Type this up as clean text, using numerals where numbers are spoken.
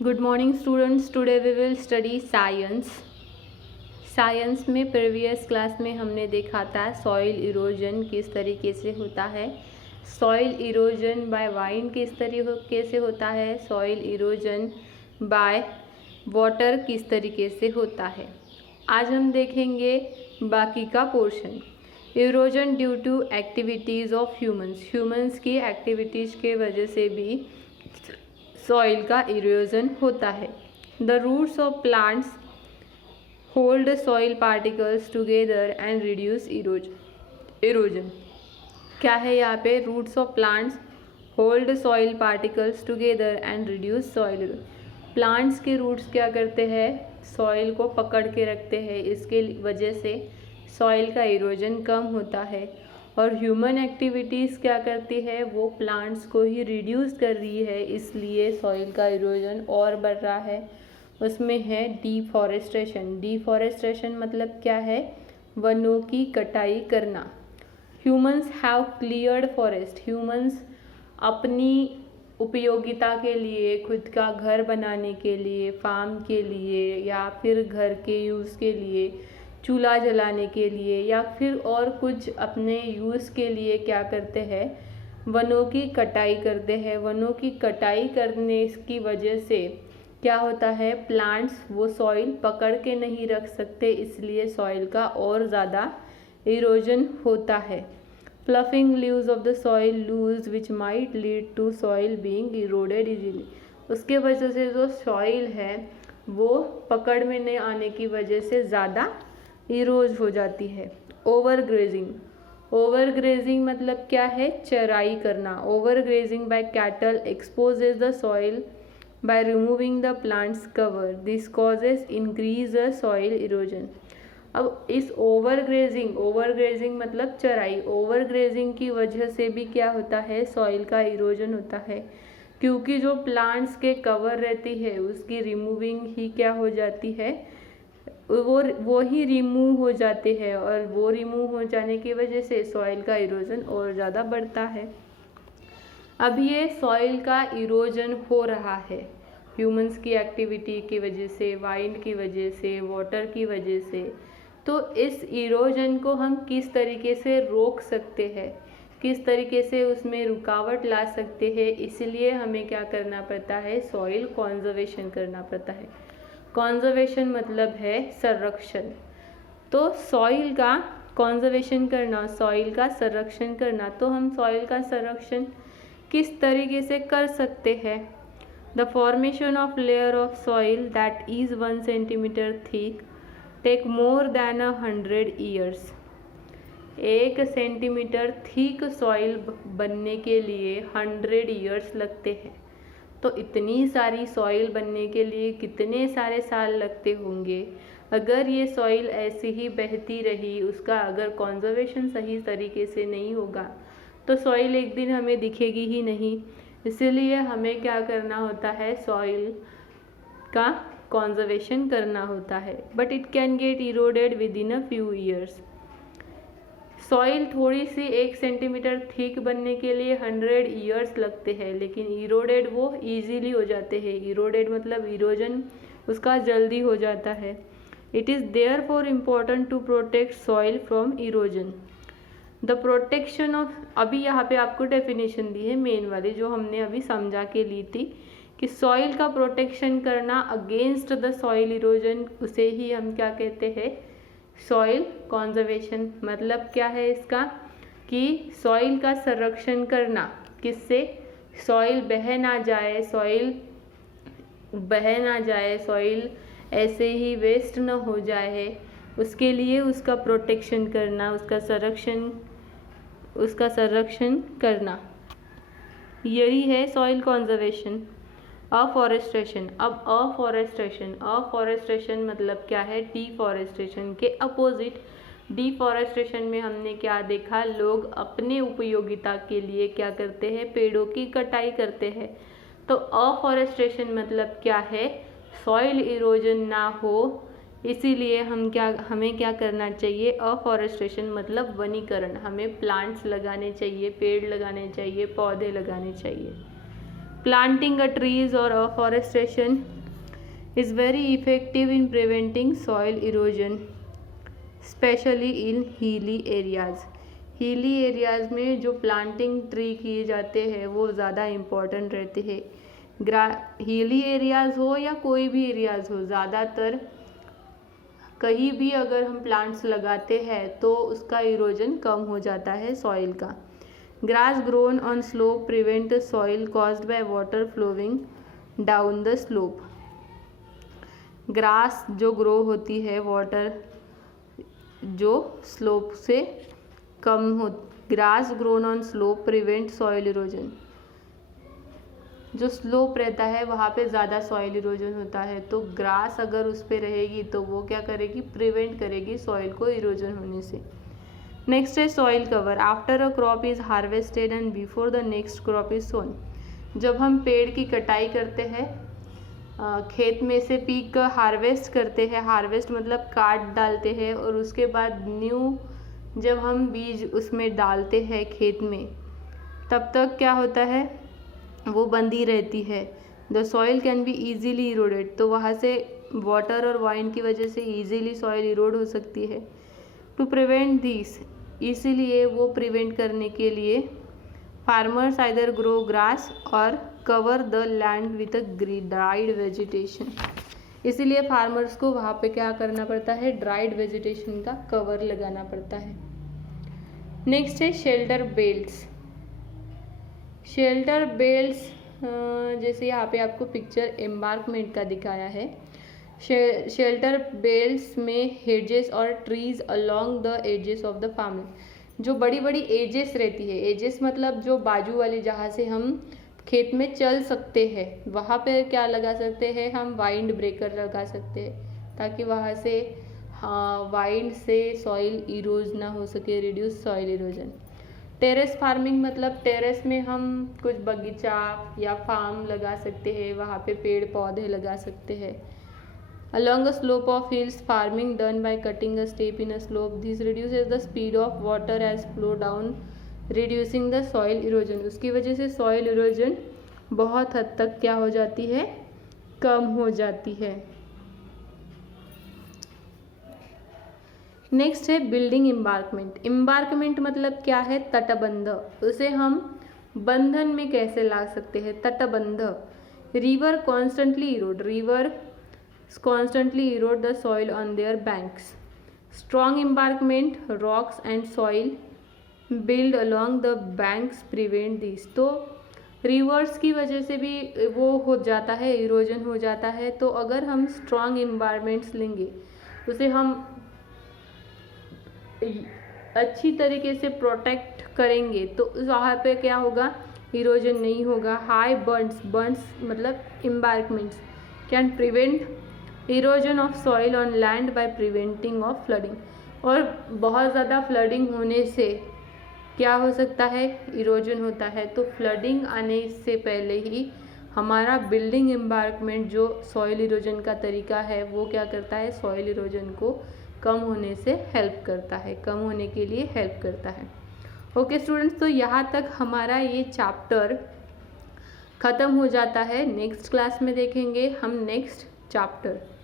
Good morning students, today we will study science. Science में previous class में हमने देखा था सॉइल इरोजन किस तरीके से होता है, सॉइल इरोजन बाय वाइंड किस तरीके से होता है, सॉइल इरोजन बाय वाटर किस तरीके से होता है। आज हम देखेंगे बाकी का portion. Erosion due to activities of humans की एक्टिविटीज़ के वजह से भी सॉइल का इरोजन होता है। The roots of plants hold soil particles together and reduce erosion. क्या है यहाँ पे? Roots of plants hold soil particles together and reduce soil. Plants के रूट्स क्या करते हैं? सॉइल को पकड़ के रखते हैं, इसके वजह से सॉइल का इरोजन कम होता है। और ह्यूमन एक्टिविटीज़ क्या करती है? वो प्लांट्स को ही रिड्यूस कर रही है, इसलिए सॉइल का इरोजन और बढ़ रहा है। उसमें है डिफॉरेस्टेशन। डिफॉरेस्टेशन मतलब क्या है? वनों की कटाई करना। Humans have cleared forest. Humans अपनी उपयोगिता के लिए, खुद का घर बनाने के लिए, फार्म के लिए, या फिर घर के यूज़ के लिए, चूल्हा जलाने के लिए, या फिर और कुछ अपने यूज़ के लिए क्या करते हैं? वनों की कटाई करते हैं। वनों की कटाई करने की वजह से क्या होता है? प्लांट्स वो सॉइल पकड़ के नहीं रख सकते, इसलिए सॉइल का और ज़्यादा इरोजन होता है। Fluffing leaves of the soil loose which might lead to soil being eroded easily. उसके वजह से जो सॉइल है वो पकड़ में नहीं आने की वजह से ज़्यादा इरोज हो जाती है। Over grazing. ओवर ग्रेजिंग मतलब क्या है? चराई करना। Overgrazing by cattle exposes the soil by removing the plant's cover. This causes increase the soil erosion. अब इस ओवरग्रेजिंग मतलब चराई, ओवरग्रेजिंग की वजह से भी क्या होता है? सॉइल का इरोजन होता है, क्योंकि जो प्लांट्स के कवर रहती है उसकी रिमूविंग ही क्या हो जाती है? वो ही रिमूव हो जाते हैं, और वो रिमूव हो जाने की वजह से सॉइल का इरोजन और ज़्यादा बढ़ता है। अब ये सॉइल का इरोजन हो रहा है ह्यूमंस की एक्टिविटी की वजह से, वाइंड की वजह से, वाटर की वजह से। तो इस इरोजन को हम किस तरीके से रोक सकते हैं, किस तरीके से उसमें रुकावट ला सकते हैं? इसलिए हमें क्या करना पड़ता है? सॉइल कॉन्जर्वेशन करना पड़ता है। कॉन्जर्वेशन मतलब है संरक्षण। तो सॉइल का कॉन्जर्वेशन करना, सॉइल का संरक्षण करना। तो हम सॉइल का संरक्षण किस तरीके से कर सकते हैं? The formation of layer of soil that is 1 centimetre thick take more than 100 years. 1 centimetre thick soil बनने के लिए 100 ईयर्स लगते हैं। तो इतनी सारी सॉइल बनने के लिए कितने सारे साल लगते होंगे? अगर ये सॉइल ऐसी ही बहती रही, उसका अगर कॉन्जर्वेशन सही तरीके से नहीं होगा तो सॉइल एक दिन हमें दिखेगी ही नहीं। इसीलिए हमें क्या करना होता है? सॉइल का कॉन्जर्वेशन करना होता है। But it can get eroded with in a few years. Soil थोड़ी सी 1 सेंटीमीटर थिक बनने के लिए 100 ईयर्स लगते हैं, लेकिन इरोडेड वो ईजीली हो जाते हैं। इरोडेड मतलब इरोजन उसका जल्दी हो जाता है। It is therefore important to protect soil from erosion. The protection of, अभी यहाँ पे आपको डेफिनेशन दी है मेन वाली जो हमने अभी समझा के ली थी, कि सॉइल का प्रोटेक्शन करना अगेंस्ट द सॉइल इरोजन, उसे ही हम क्या कहते हैं? Soil conservation. मतलब क्या है इसका? कि सॉइल का संरक्षण करना। किससे? सॉइल बह ना जाए, सॉइल ऐसे ही वेस्ट न हो जाए, उसके लिए उसका प्रोटेक्शन करना, उसका संरक्षण करना, यही है सॉइल कॉन्जर्वेशन। अफॉरेस्टेशन। अब अफॉरेस्टेशन मतलब क्या है? डिफॉरेस्टेशन के अपोजिट। डिफॉरेस्टेशन में हमने क्या देखा? लोग अपने उपयोगिता के लिए क्या करते हैं? पेड़ों की कटाई करते हैं। तो अफॉरेस्टेशन मतलब क्या है? सॉइल इरोजन ना हो, इसीलिए हमें क्या करना चाहिए? अफॉरेस्टेशन मतलब वनीकरण। हमें प्लांट्स लगाने चाहिए, पेड़ लगाने चाहिए, पौधे लगाने चाहिए। Planting a trees or afforestation is very effective in preventing soil erosion, especially in hilly areas. Hilly areas में जो प्लांटिंग ट्री किए जाते हैं वो ज़्यादा इम्पॉर्टेंट रहते हैं। हिली एरियाज़ हो या कोई भी एरियाज़ हो, ज़्यादातर कहीं भी अगर हम प्लांट्स लगाते हैं तो उसका इरोजन कम हो जाता है सॉइल का। Grass grown on slope prevent the soil caused by water flowing down the slope. Grass जो ग्रो होती है वाटर जो स्लोप से कम हो, grass grown on slope prevent soil erosion. जो स्लोप रहता है वहाँ पे ज़्यादा सॉइल इरोजन होता है, तो ग्रास अगर उस पर रहेगी तो वो क्या करेगी, प्रिवेंट करेगी सॉइल को इरोजन होने से। नेक्स्ट है soil cover. After a crop is harvested and before the next crop is sown. जब हम पेड़ की कटाई करते हैं, खेत में से पीक हार्वेस्ट करते हैं, हार्वेस्ट मतलब काट डालते हैं, और उसके बाद न्यू जब हम बीज उसमें डालते हैं खेत में, तब तक क्या होता है, वो बंधी रहती है। The soil can be easily eroded, तो वहाँ से वाटर और वाइंड की वजह से ईजीली सॉइल इरोड हो सकती है। टू प्रिवेंट दिस, इसीलिए वो प्रिवेंट करने के लिए फार्मर्स आइदर ग्रो ग्रास और cover the land with a dried vegetation. इसीलिए फार्मर्स को वहाँ पे क्या करना पड़ता है, ड्राइड वेजिटेशन का कवर लगाना पड़ता है। नेक्स्ट है शेल्टर बेल्ट्स। शेल्टर बेल्ट्स जैसे यहाँ पे आपको पिक्चर एम्बार्कमेंट का दिखाया है। शेल्टर बेल्ट्स में हेजेस और trees along the edges of the farm. जो बड़ी बड़ी एजेस रहती है, एजेस मतलब जो बाजू वाली जहाँ से हम खेत में चल सकते हैं, वहाँ पे क्या लगा सकते हैं हम, वाइंड ब्रेकर लगा सकते हैं, ताकि वहाँ से वाइंड से सॉइल इरोज ना हो सके, reduce soil erosion. Terrace farming मतलब टेरेस में हम कुछ बगीचा या फार्म लगा सकते हैं, वहाँ पे पेड़ पौधे लगा सकते हैं। Along a slope of hills, farming done by cutting a step in a slope. This reduces the speed of water as flow down, reducing the soil erosion. उसकी वजह से soil erosion बहुत हद तक क्या हो जाती है, कम हो जाती है। नेक्स्ट है बिल्डिंग एम्बार्कमेंट। एम्बार्कमेंट मतलब क्या है, तटबंध। उसे हम बंधन में कैसे ला सकते हैं, तटबंध। River constantly Erode, river constantly erode the soil on their banks. Strong embankment, rocks and soil build along the banks prevent this. तो रिवर्स की वजह से भी वो हो जाता है, इरोजन हो जाता है। तो अगर हम स्ट्रॉन्ग एनवायरनमेंट्स लेंगे, उसे हम अच्छी तरीके से प्रोटेक्ट करेंगे, तो वहाँ पे क्या होगा, इरोजन नहीं होगा। हाई बर्न्स मतलब embankments can prevent erosion of soil on land by preventing of flooding. और बहुत ज़्यादा फ्लडिंग होने से क्या हो सकता है, इरोजन होता है। तो फ्लडिंग आने से पहले ही हमारा बिल्डिंग एम्बार्कमेंट जो सॉइल इरोजन का तरीका है, वो क्या करता है, सॉइल इरोजन को कम होने से हेल्प करता है, कम होने के लिए हेल्प करता है। ओके स्टूडेंट्स, तो यहाँ तक हमारा ये चैप्टर ख़त्म हो जाता है। नेक्स्ट क्लास में देखेंगे हम नेक्स्ट चैप्टर।